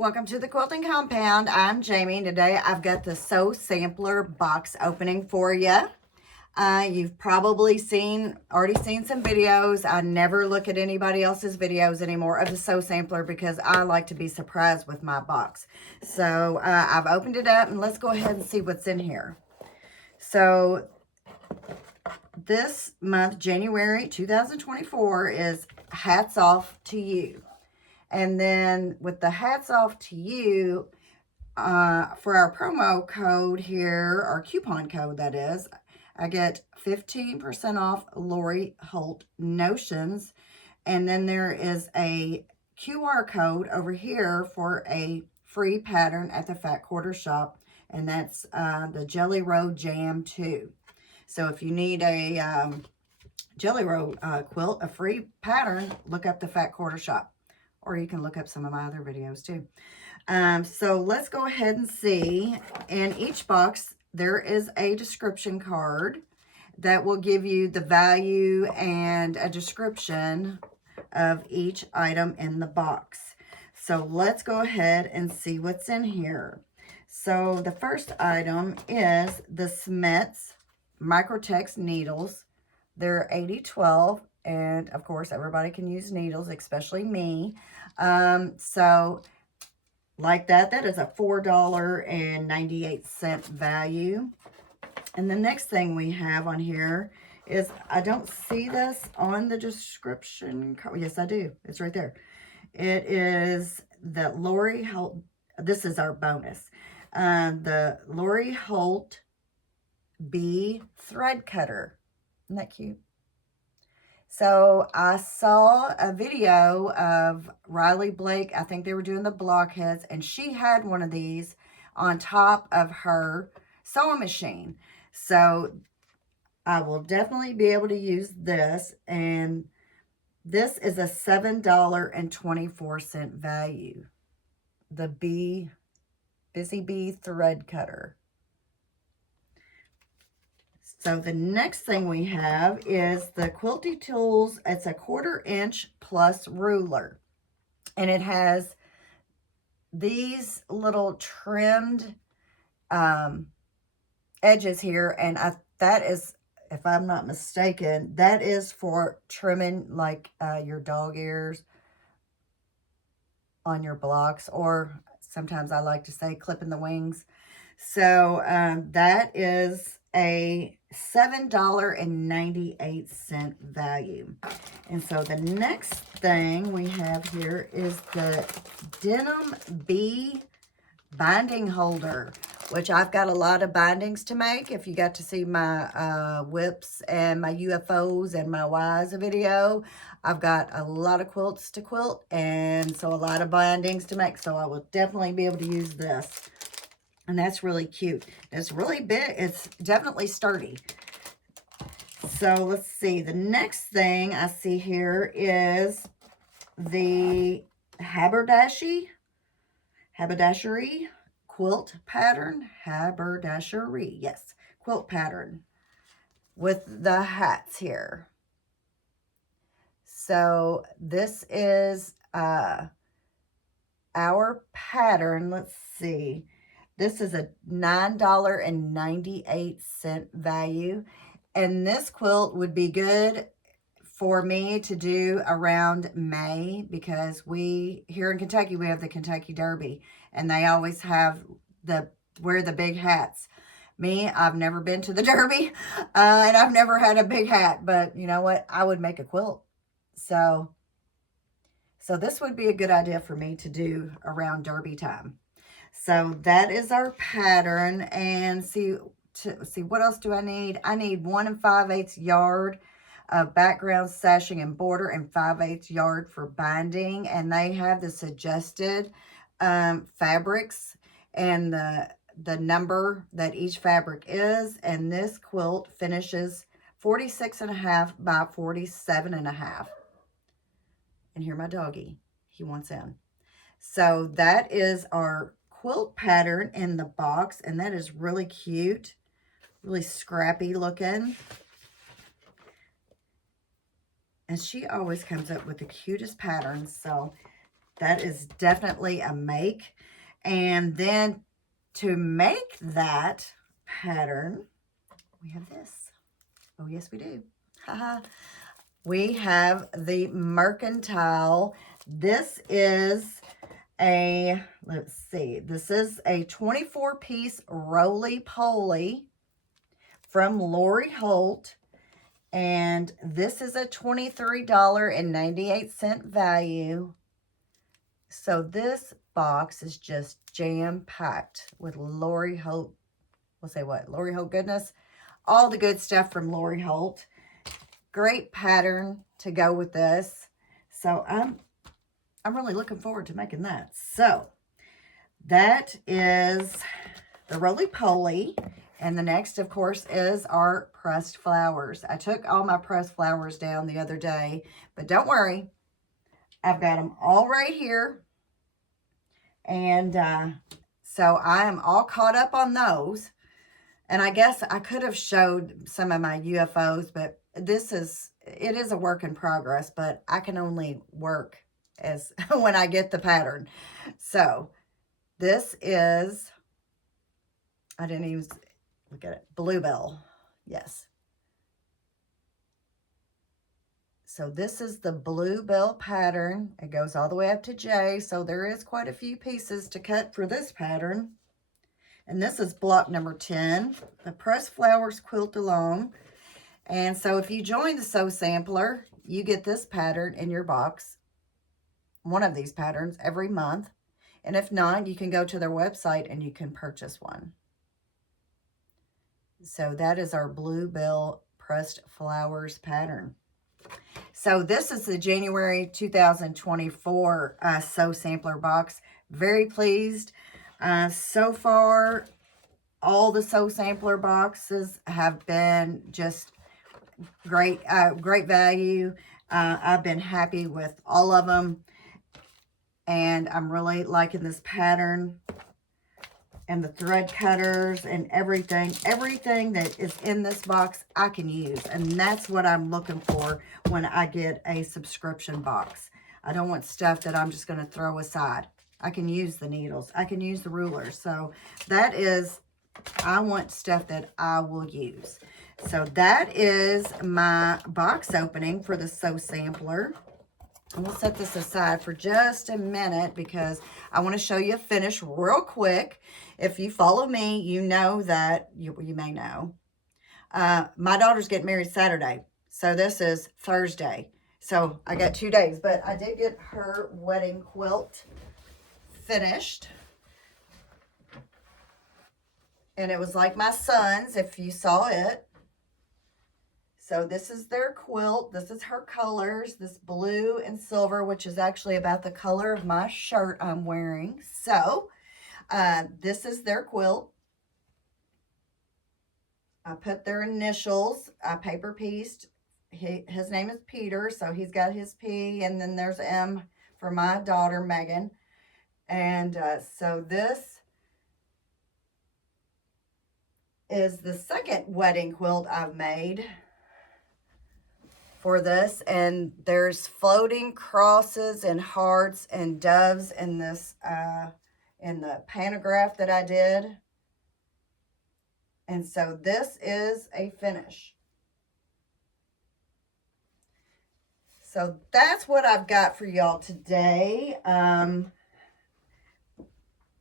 Welcome to the Quilting Compound. I'm Jamie. Today I've got the Sew Sampler box opening for you. You've probably already seen some videos. I never look at anybody else's videos anymore of the Sew Sampler because I like to be surprised with my box. So I've opened it up and let's go ahead and see what's in here. So this month, January 2024, is Hats Off to You. And then with the hats off to you, for our promo code here, our coupon code that is, I get 15% off Lori Holt Notions. And then there is a QR code over here for a free pattern at the Fat Quarter Shop. And that's the Jelly Roll Jam 2. So if you need a Jelly Roll quilt, a free pattern, look up the Fat Quarter Shop. Or you can look up some of my other videos too. So let's go ahead and see. In each box, there is a description card that will give you the value and a description of each item in the box. So let's go ahead and see what's in here. So the first item is the Smith's Microtex needles. They're 80-12. And of course, everybody can use needles, especially me. So like that is a $4.98 value. And the next thing we have on here is, I don't see this on the description card. Yes, I do. It's right there. It is the Lori Holt. This is our bonus. The Lori Holt Bee Thread Cutter. Isn't that cute? So I saw a video of Riley Blake. I think they were doing the blockheads, and she had one of these on top of her sewing machine. So I will definitely be able to use this, and this is a $7.24 value. The Busy Bee Thread Cutter. So the next thing we have is the Quilty Tools. It's a 1/4 inch plus ruler. And it has these little trimmed edges here. And that is, if I'm not mistaken, that is for trimming like your dog ears on your blocks. Or sometimes I like to say clipping the wings. So that is a $7.98 value. And so the next thing we have here is the Denim Bee binding holder, which I've got a lot of bindings to make. If you got to see my whips and my UFOs and my Ys video, I've got a lot of quilts to quilt, and so a lot of bindings to make. So I will definitely be able to use this. And that's really cute. It's really big. It's definitely sturdy. So let's see. The next thing I see here is the haberdashery quilt pattern. Haberdashery, yes, quilt pattern with the hats here. So this is our pattern. Let's see. This is a $9.98 value. And this quilt would be good for me to do around May, because here in Kentucky, we have the Kentucky Derby. And they always have wear the big hats. Me, I've never been to the Derby. And I've never had a big hat. But you know what? I would make a quilt. So this would be a good idea for me to do around Derby time. So that is our pattern. And see what else do I need? I need 1 5/8 yard of background sashing and border, and 5/8 yard for binding. And they have the suggested fabrics and the number that each fabric is. And this quilt finishes 46.5 by 47.5. And here my doggy, he wants in. So that is our quilt pattern in the box, and that is really cute, really scrappy looking. And she always comes up with the cutest patterns. So That is definitely a make. And then to make that pattern, we have this. Oh, yes, we do. Haha. We have the Mercantile. This is a, let's see, this is a 24-piece roly-poly from Lori Holt. And this is a $23.98 value. So this box is just jam-packed with Lori Holt. We'll say what? Lori Holt goodness. All the good stuff from Lori Holt. Great pattern to go with this. So I'm really looking forward to making that. So that is the roly-poly. And the next, of course, is our pressed flowers. I took all my pressed flowers down the other day, but don't worry. I've got them all right here. And so I am all caught up on those. And I guess I could have showed some of my UFOs, but it is a work in progress, but I can only work as when I get the pattern. So this is, I didn't even look at it, Bluebell. Yes. So this is the Bluebell pattern. It goes all the way up to J. So there is quite a few pieces to cut for this pattern. And this is block number 10, the pressed flowers quilt along. And so if you join the Sew Sampler, you get this pattern in your box, one of these patterns every month. And if not, you can go to their website and you can purchase one. So that is our Bluebell pressed flowers pattern. So this is the January 2024 Sew Sampler box. Very pleased. So far, all the Sew Sampler boxes have been just great, great value. I've been happy with all of them. And I'm really liking this pattern. And the thread cutters and everything that is in this box, I can use. And that's what I'm looking for when I get a subscription box. I don't want stuff that I'm just going to throw aside. I can use the needles. I can use the rulers. So that is, I want stuff that I will use. So that is my box opening for the Sew Sampler. And we'll set this aside for just a minute because I want to show you a finish real quick. If you follow me, you know that, you may know, my daughter's getting married Saturday. So this is Thursday. So I got 2 days, but I did get her wedding quilt finished. And it was like my son's, if you saw it. So this is their quilt. This is her colors, this blue and silver, which is actually about the color of my shirt I'm wearing. So this is their quilt. I put their initials. I paper pieced. His name is Peter, so he's got his P, and then there's M for my daughter, Megan. And so this is the second wedding quilt I've made for this, and there's floating crosses and hearts and doves in this in the pantograph that I did. And so this is a finish. So that's what I've got for y'all today.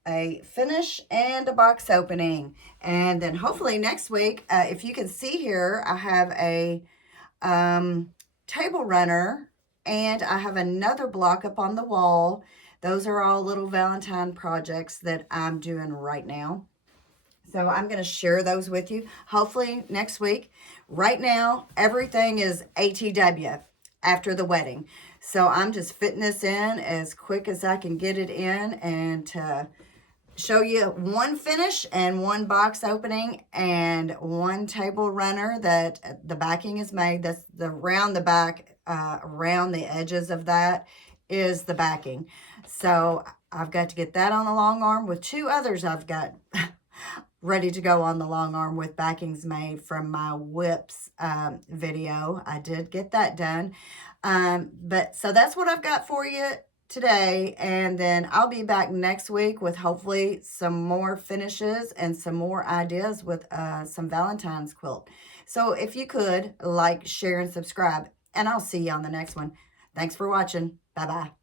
A finish and a box opening. And then hopefully next week, if you can see here, I have a table runner, and I have another block up on the wall. Those are all little Valentine projects that I'm doing right now. So I'm going to share those with you hopefully next week. Right now, everything is ATW after the wedding. So I'm just fitting this in as quick as I can get it in, and to show you one finish and one box opening and one table runner that the backing is made. That's the round the back, around the edges of that is the backing. So I've got to get that on the long arm with 2 others I've got ready to go on the long arm with backings made from my whips video. I did get that done. But so that's what I've got for you today, and then I'll be back next week with hopefully some more finishes and some more ideas with some Valentine's quilt. So if you could like, share, and subscribe, and I'll see you on the next one. Thanks for watching. Bye-bye.